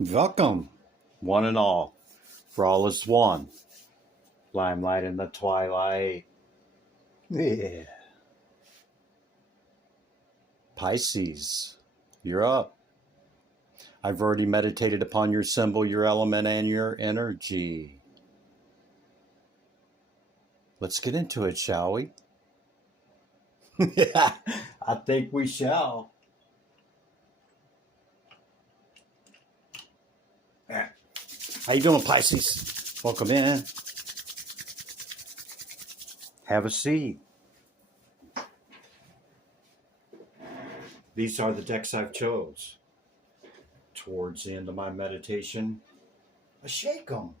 Welcome, one and all, for all is one. Limelight in the twilight. Yeah. Pisces, you're up. I've already meditated upon your symbol, your element, and your energy. Let's get into it, shall we? Yeah, I think we shall. How you doing, Pisces? Welcome in. Have a seat. These are the decks I've chose. Towards the end of my meditation, I shake them.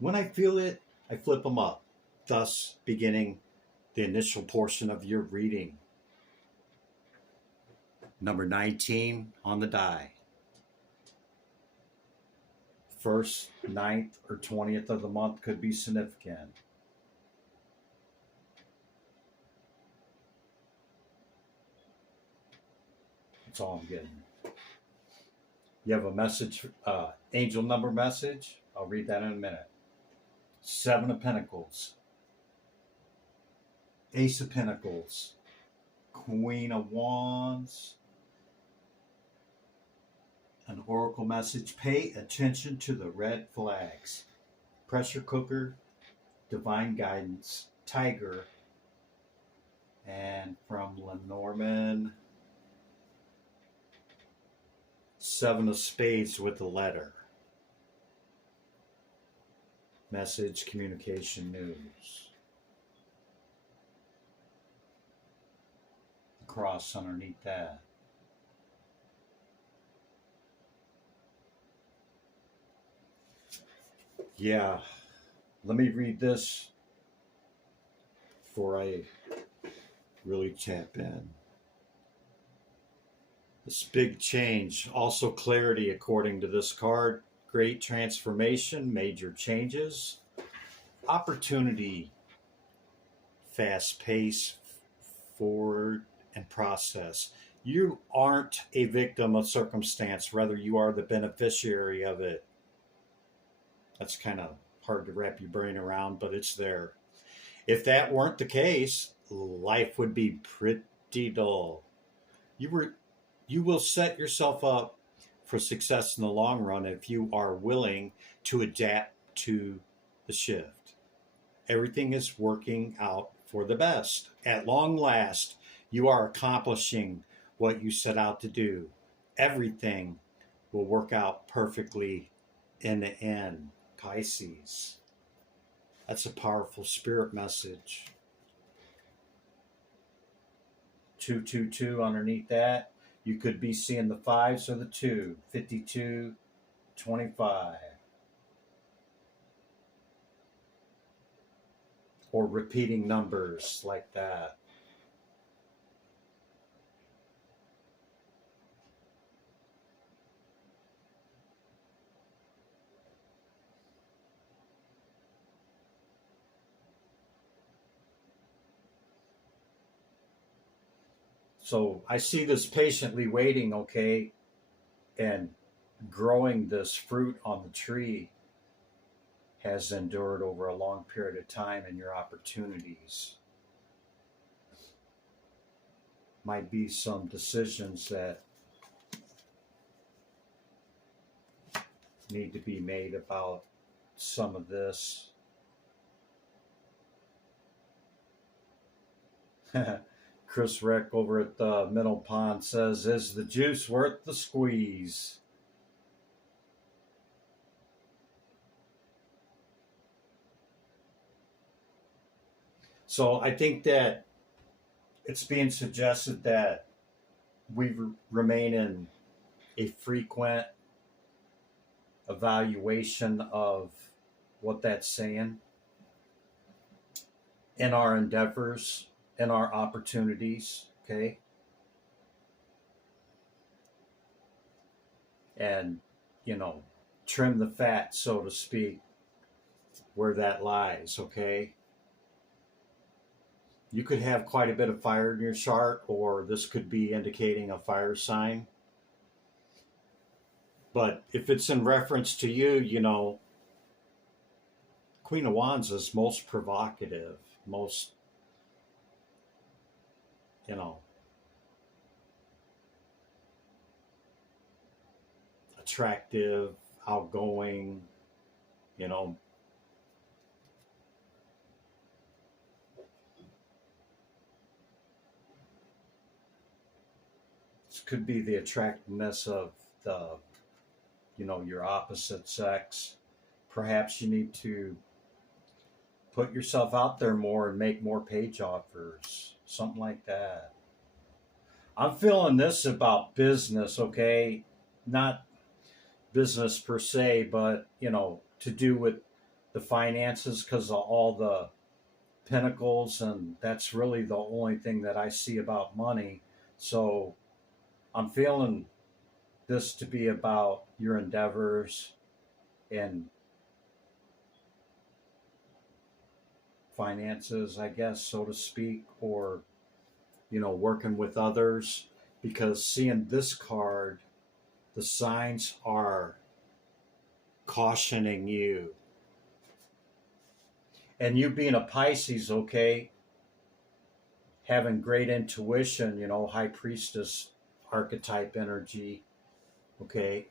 When I feel it, I flip them up, thus beginning the initial portion of your reading. Number 19 on the die. 1st, 9th, or 20th of the month could be significant. That's all I'm getting. You have a message, angel number message. I'll read that in a minute. 7 of Pentacles. Ace of Pentacles. Queen of Wands. An oracle message. Pay attention to the red flags. Pressure cooker. Divine guidance. Tiger. And from Lenormand, 7 of Spades with the letter. Message, communication, news. The cross underneath that. Yeah, let me read this before I really tap in. This big change, also clarity according to this card. Great transformation, major changes, opportunity, fast pace, forward, and process. You aren't a victim of circumstance, rather you are the beneficiary of it. That's kind of hard to wrap your brain around, but it's there. If that weren't the case, life would be pretty dull. You will set yourself up for success in the long run if you are willing to adapt to the shift. Everything is working out for the best. At long last, you are accomplishing what you set out to do. Everything will work out perfectly in the end. Pisces. That's a powerful spirit message. 222 underneath that. You could be seeing the 5s or the 2. 52, 25. Or repeating numbers like that. So I see this patiently waiting, okay, and growing this fruit on the tree has endured over a long period of time, and your opportunities might be some decisions that need to be made about some of this. Chris Reck over at the Middle Pond says, is the juice worth the squeeze? So I think that it's being suggested that we remain in a frequent evaluation of what that's saying in our endeavors, in our opportunities, okay? And, trim the fat, so to speak, where that lies, okay? You could have quite a bit of fire in your chart, or this could be indicating a fire sign. But if it's in reference to you, you know, Queen of Wands is most provocative, most, you know, attractive, outgoing, you know. This could be the attractiveness of the, you know, your opposite sex. Perhaps you need to put yourself out there more and make more page offers, something like that. I'm feeling this about business, okay? Not business per se, but, you know, to do with the finances because of all the pinnacles, and that's really the only thing that I see about money. So I'm feeling this to be about your endeavors and finances, I guess, so to speak, or, you know, working with others. Because seeing this card, the signs are cautioning you. And you being a Pisces, okay, having great intuition, you know, high priestess archetype energy, okay.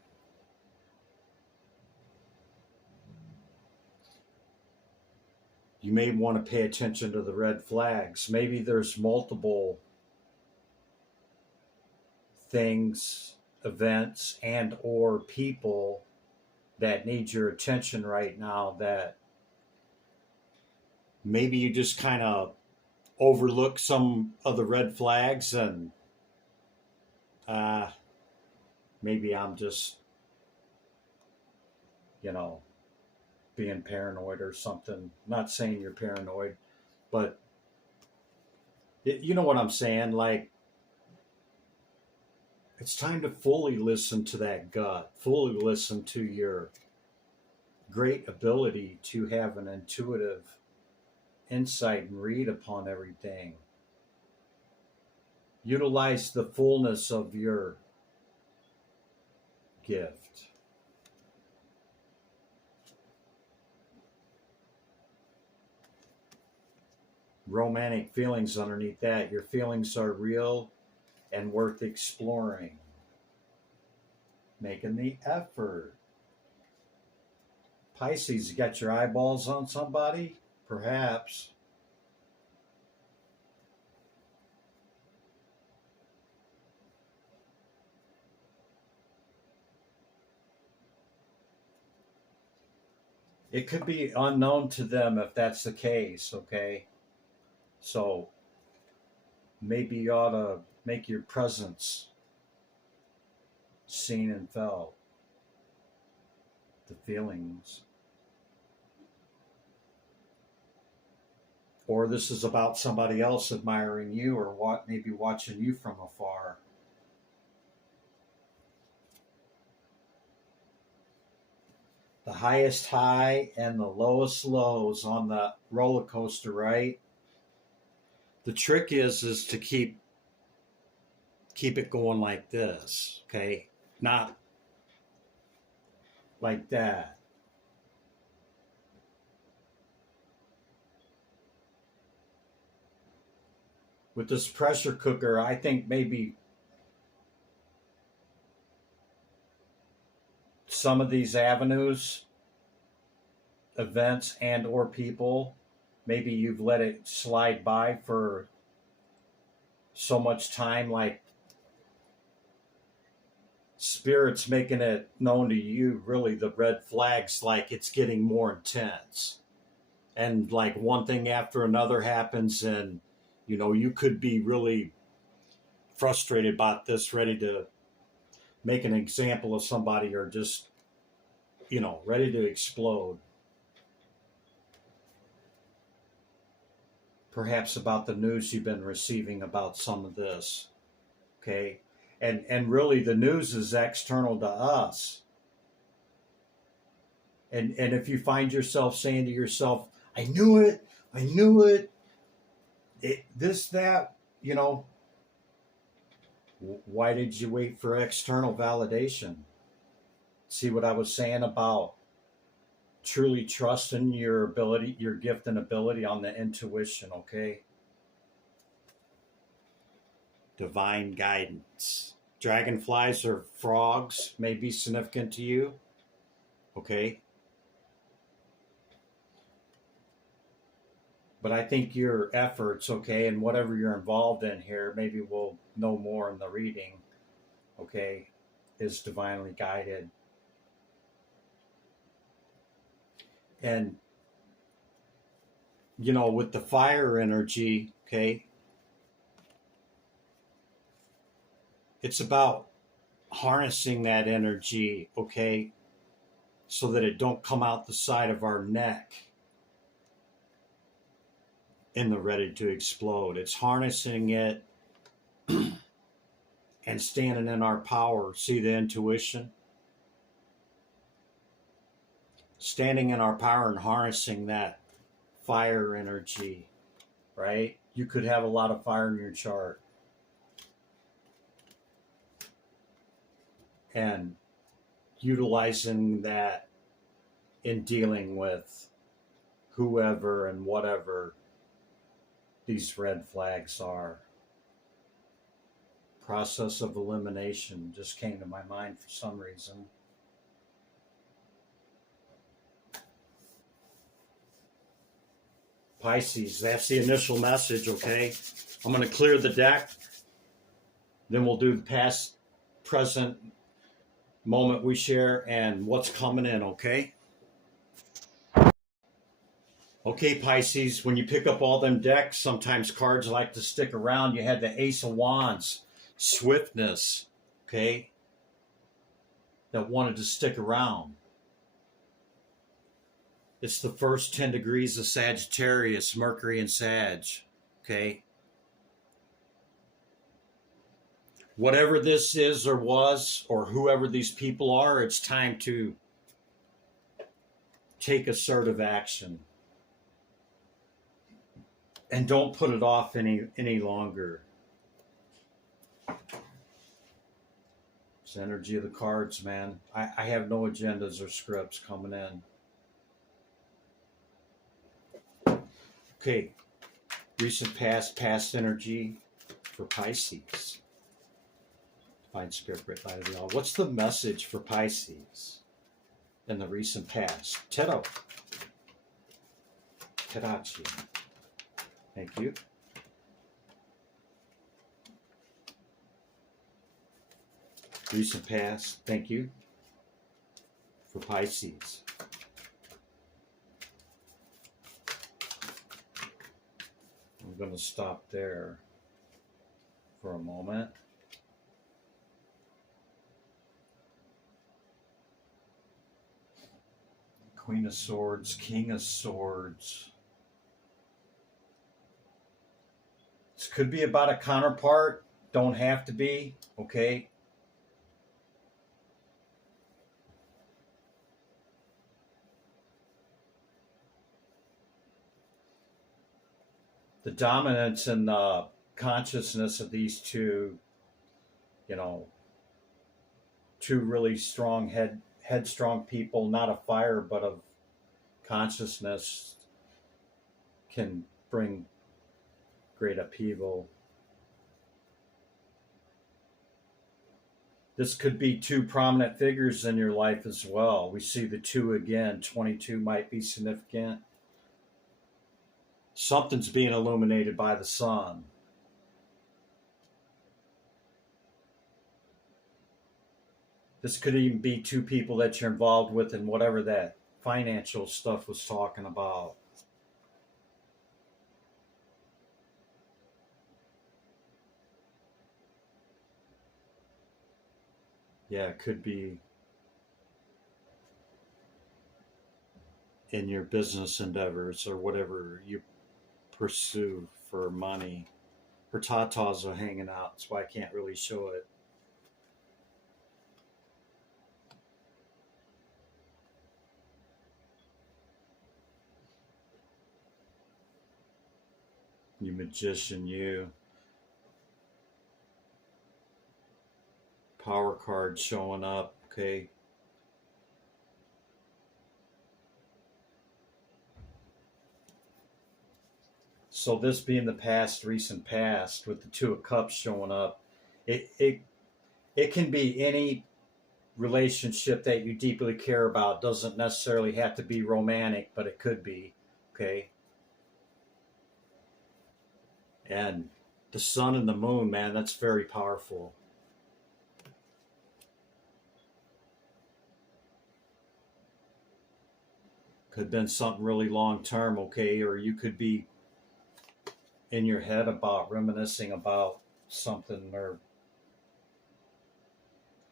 You may want to pay attention to the red flags. Maybe there's multiple things, events, and or people that need your attention right now that maybe you just kind of overlook some of the red flags, and maybe I'm just, you know, being paranoid or something. Not saying you're paranoid, but you know what I'm saying? Like, it's time to fully listen to that gut, fully listen to your great ability to have an intuitive insight and read upon everything. Utilize the fullness of your gift. Romantic feelings underneath that. Your feelings are real and worth exploring. Making the effort. Pisces, you got your eyeballs on somebody? Perhaps. It could be unknown to them if that's the case, okay? So maybe you ought to make your presence seen and felt. The feelings. Or this is about somebody else admiring you, or what, maybe watching you from afar. The highest high and the lowest lows on the roller coaster, right? The trick is to keep it going like this, okay? Not like that. With this pressure cooker, I think maybe some of these avenues, events, and or people, maybe you've let it slide by for so much time, like spirit's making it known to you, really, the red flags, like it's getting more intense. And like one thing after another happens, and you know, you could be really frustrated about this, ready to make an example of somebody, or just, you know, ready to explode. Perhaps about the news you've been receiving about some of this, okay? And really the news is external to us. And if you find yourself saying to yourself, I knew it, this, that, you know, why did you wait for external validation? See what I was saying about truly trusting your ability, your gift and ability on the intuition, okay? Divine guidance. Dragonflies or frogs may be significant to you, okay? But I think your efforts, okay, and whatever you're involved in here, maybe we'll know more in the reading, okay, is divinely guided. And, you know, with the fire energy, okay, it's about harnessing that energy, okay, so that it don't come out the side of our neck in the ready to explode. It's harnessing it and standing in our power. See the intuition? Standing in our power and harnessing that fire energy, right? You could have a lot of fire in your chart. And utilizing that in dealing with whoever and whatever these red flags are. Process of elimination just came to my mind for some reason. Pisces, that's the initial message, okay? I'm going to clear the deck. Then we'll do the past, present, moment we share, and what's coming in, okay? Okay, Pisces, when you pick up all them decks, sometimes cards like to stick around. You had the Ace of Wands, swiftness, okay, that wanted to stick around. It's the first 10 degrees of Sagittarius, Mercury and Sag, okay? Whatever this is or was, or whoever these people are, it's time to take assertive action. And don't put it off any longer. It's the energy of the cards, man. I have no agendas or scripts coming in. Okay. Recent past energy for Pisces. Divine Spirit, Light of the All. What's the message for Pisces in the recent past? Tarot. Tarachi. Thank you. Recent past, thank you, for Pisces. I'm going to stop there for a moment. Queen of Swords, King of Swords. This could be about a counterpart. Don't have to be, okay? The dominance and the consciousness of these two, you know, two really strong headstrong people, not of fire but of consciousness, can bring great upheaval. This could be two prominent figures in your life as well. We see the two again. 22 might be significant. Something's being illuminated by the sun. This could even be two people that you're involved with in whatever that financial stuff was talking about. Yeah, it could be in your business endeavors or whatever you pursue for money. Her tatas are hanging out, that's why I can't really show it. You magician, you. Power card showing up, okay? So this being the past, recent past, with the Two of Cups showing up, it can be any relationship that you deeply care about. Doesn't necessarily have to be romantic, but it could be. Okay. And the sun and the moon, man, that's very powerful. Could have been something really long term, okay? Or you could be in your head about reminiscing about something, or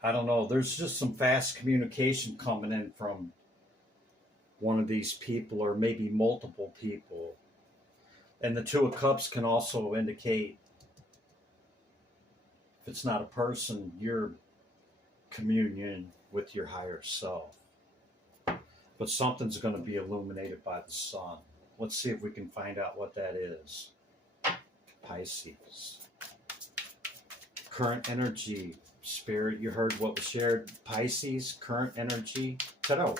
I don't know. There's just some fast communication coming in from one of these people, or maybe multiple people. And the Two of Cups can also indicate, if it's not a person, your communion with your higher self. But something's going to be illuminated by the sun. Let's see if we can find out what that is. Pisces. Current energy. Spirit, you heard what was shared. Pisces, current energy. Tarot.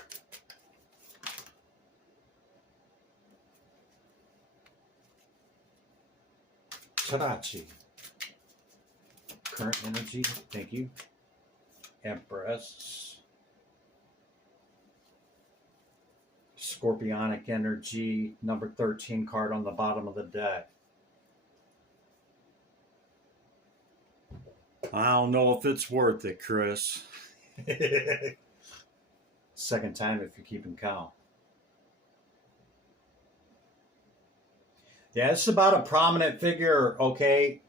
Tarachi. Current energy. Thank you. Empress. Scorpionic energy. Number 13 card on the bottom of the deck. I don't know if it's worth it, Chris. Second time if you're keeping count. Yeah, it's about a prominent figure, okay,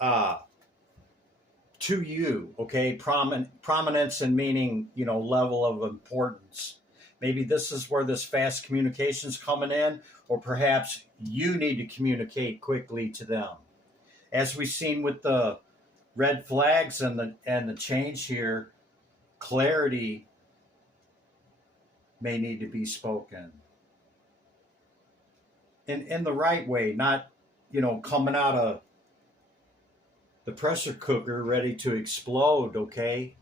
to you, okay, prominence and meaning, level of importance. Maybe this is where this fast communication's coming in, or perhaps you need to communicate quickly to them. As we've seen with the red flags and the change here, clarity may need to be spoken in the right way, not coming out of the pressure cooker ready to explode. Okay,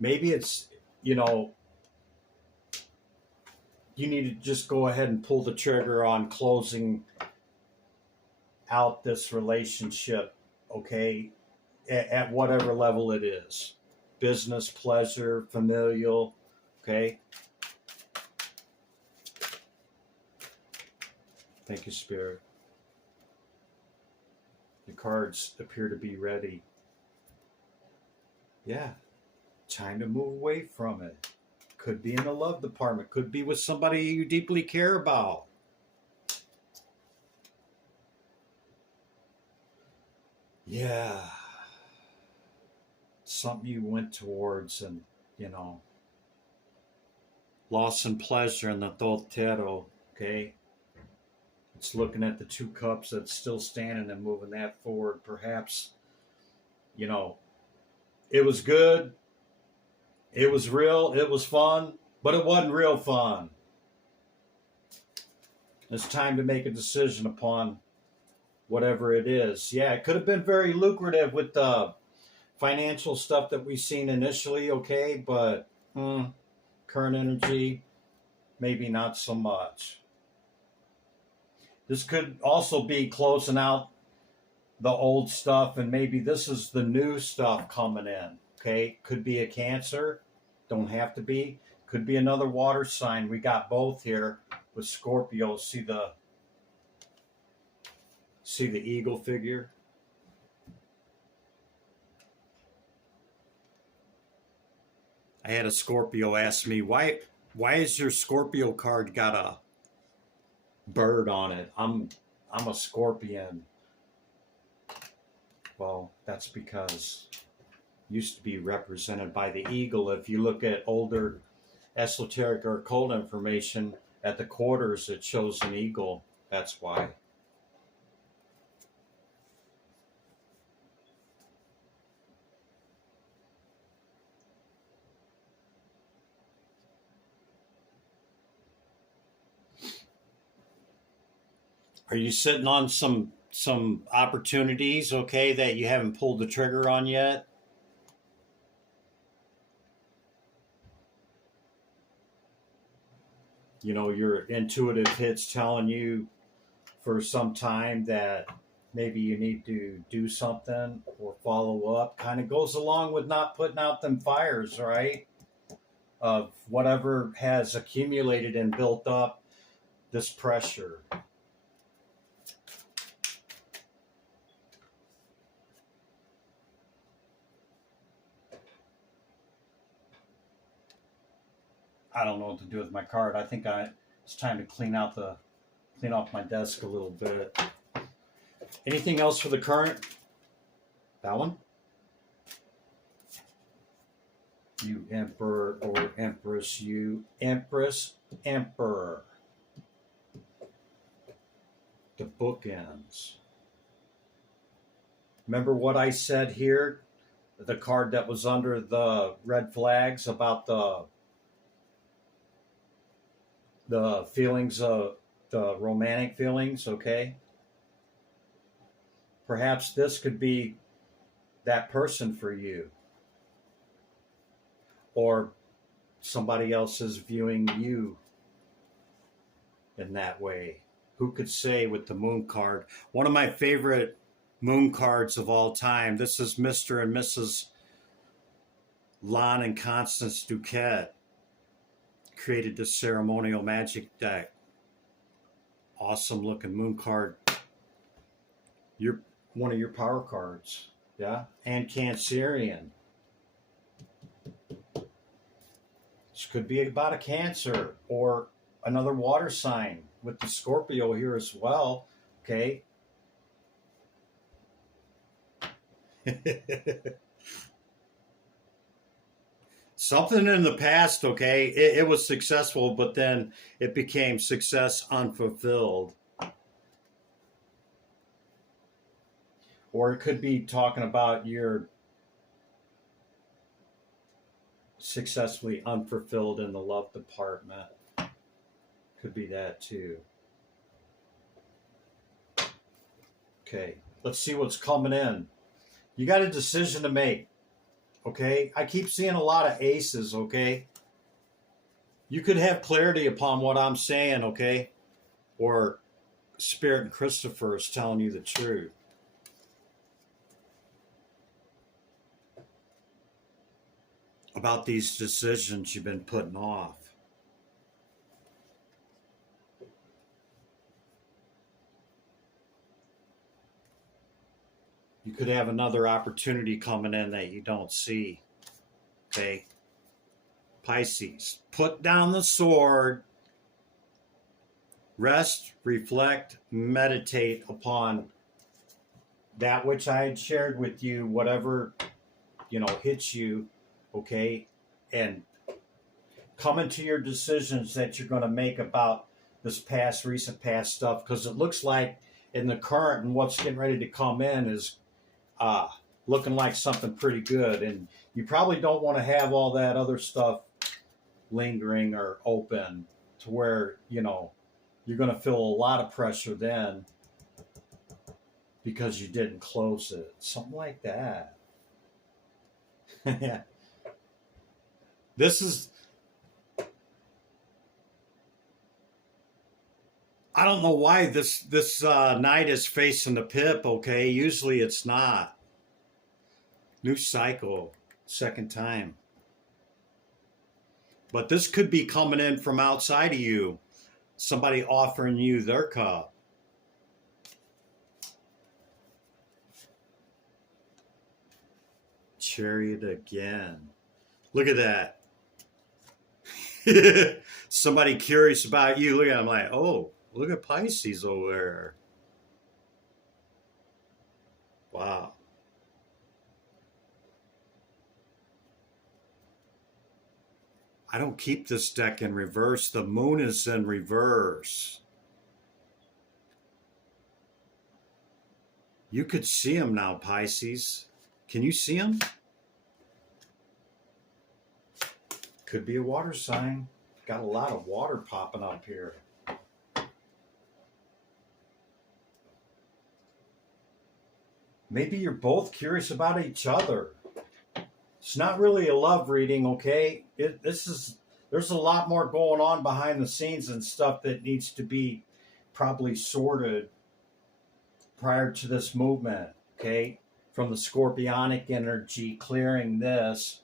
maybe it's you need to just go ahead and pull the trigger on closing out this relationship, okay, at whatever level it is, business, pleasure, familial, okay. Thank you, Spirit. The cards appear to be ready. Yeah, time to move away from it. Could be in the love department, could be with somebody you deeply care about. Yeah, something you went towards, and loss and pleasure in the Tarot, okay. It's looking at the Two Cups that's still standing and moving that forward. Perhaps, it was good, it was real, it was fun, but it wasn't real fun. It's time to make a decision upon whatever it is. Yeah, it could have been very lucrative with the financial stuff that we've seen initially, okay, but current energy, maybe not so much. This could also be closing out the old stuff, and maybe this is the new stuff coming in, okay? Could be a Cancer, don't have to be. Could be another water sign. We got both here with Scorpio. See the eagle figure? I had a Scorpio ask me, why is your Scorpio card got a bird on it? I'm a Scorpion. Well, that's because it used to be represented by the eagle. If you look at older esoteric or occult information, at the quarters it shows an eagle. That's why. Are you sitting on some opportunities, okay, that you haven't pulled the trigger on yet? Your intuitive hit's telling you for some time that maybe you need to do something or follow up. Kind of goes along with not putting out them fires, right? Of whatever has accumulated and built up this pressure. I don't know what to do with my card. I think it's time to clean off my desk a little bit. Anything else for the current? That one? You Emperor or Empress, you Empress, Emperor. The bookends. Remember what I said here? The card that was under the red flags about the feelings of the romantic feelings, okay? Perhaps this could be that person for you. Or somebody else is viewing you in that way. Who could say with the moon card? One of my favorite moon cards of all time. This is Mr. and Mrs. Lon and Constance Duquette. Created this ceremonial magic deck. Awesome looking moon card. You're one of your power cards. Yeah. And Cancerian. This could be about a Cancer or another water sign with the Scorpio here as well. Okay. Something in the past, okay, it was successful, but then it became success unfulfilled. Or it could be talking about your successfully unfulfilled in the love department. Could be that too. Okay, let's see what's coming in. You got a decision to make. Okay, I keep seeing a lot of aces, okay? You could have clarity upon what I'm saying, okay? Or Spirit and Christopher is telling you the truth. About these decisions you've been putting off. You could have another opportunity coming in that you don't see. Okay? Pisces, put down the sword. Rest, reflect, meditate upon that which I had shared with you, whatever, hits you, okay? And come into your decisions that you're going to make about this recent past stuff, because it looks like in the current and what's getting ready to come in is looking like something pretty good. And you probably don't want to have all that other stuff lingering or open to where, you're going to feel a lot of pressure then because you didn't close it. Something like that. This is... I don't know why this night is facing the pip, okay? Usually it's not. New cycle, second time. But this could be coming in from outside of you. Somebody offering you their cup. Chariot again. Look at that. Somebody curious about you. Look at, I'm like, oh. Look at Pisces over there. Wow. I don't keep this deck in reverse. The moon is in reverse. You could see him now, Pisces. Can you see him? Could be a water sign. Got a lot of water popping up here. Maybe you're both curious about each other. It's not really a love reading, okay? There's a lot more going on behind the scenes and stuff that needs to be probably sorted prior to this movement, okay, from the scorpionic energy, clearing this,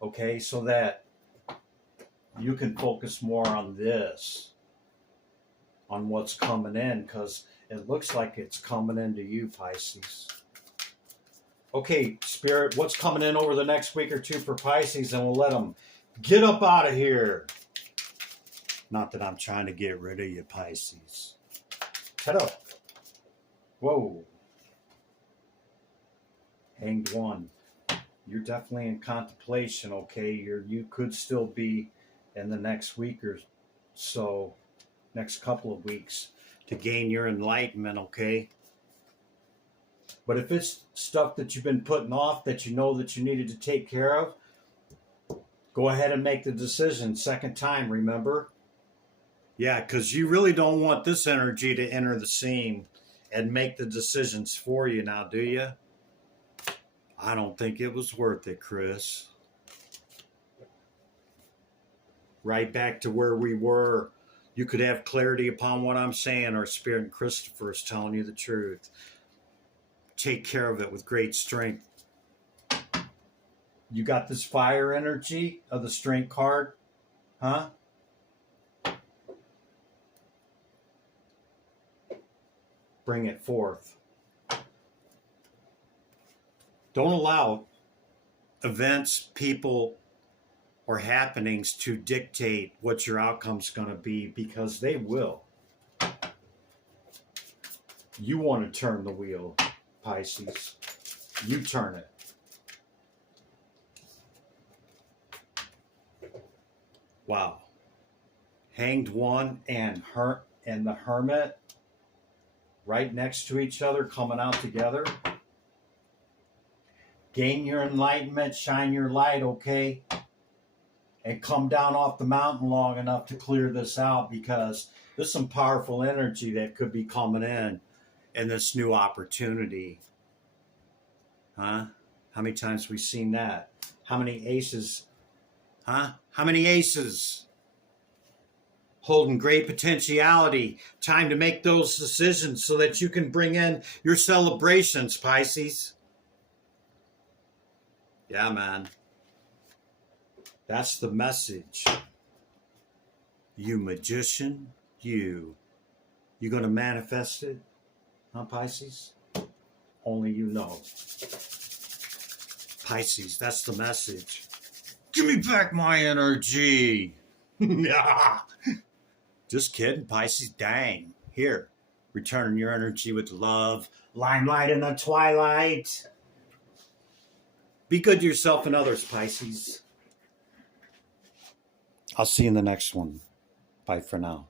okay, so that you can focus more on this, on what's coming in, because it looks like it's coming into you, Pisces. Okay, Spirit, what's coming in over the next week or two for Pisces, and we'll let them get up out of here. Not that I'm trying to get rid of you, Pisces. Head up. Whoa. Hanged One. You're definitely in contemplation, okay? You could still be in the next week or so, next couple of weeks, to gain your enlightenment, okay? But if it's stuff that you've been putting off that you know that you needed to take care of, go ahead and make the decision. Second time, remember? Yeah, because you really don't want this energy to enter the scene and make the decisions for you now, do you? I don't think it was worth it, Chris. Right back to where we were. You could have clarity upon what I'm saying, or Spirit and Christopher is telling you the truth. Take care of it with great strength. You got this fire energy of the Strength card, huh? Bring it forth. Don't allow events, people, or happenings to dictate what your outcome's going to be, because they will. You want to turn the wheel, Pisces. You turn it. Wow. Hanged One and the Hermit right next to each other, coming out together. Gain your enlightenment, shine your light, okay? And come down off the mountain long enough to clear this out, because there's some powerful energy that could be coming in this new opportunity. Huh? How many times have we seen that? How many aces? Huh? How many aces? Holding great potentiality. Time to make those decisions so that you can bring in your celebrations, Pisces. Yeah, man. That's the message. You magician, you going to manifest it? Huh, Pisces? Only you know. Pisces, that's the message. Give me back my energy. Just kidding, Pisces. Dang. Here, return your energy with love. Limelight in the twilight. Be good to yourself and others, Pisces. I'll see you in the next one. Bye for now.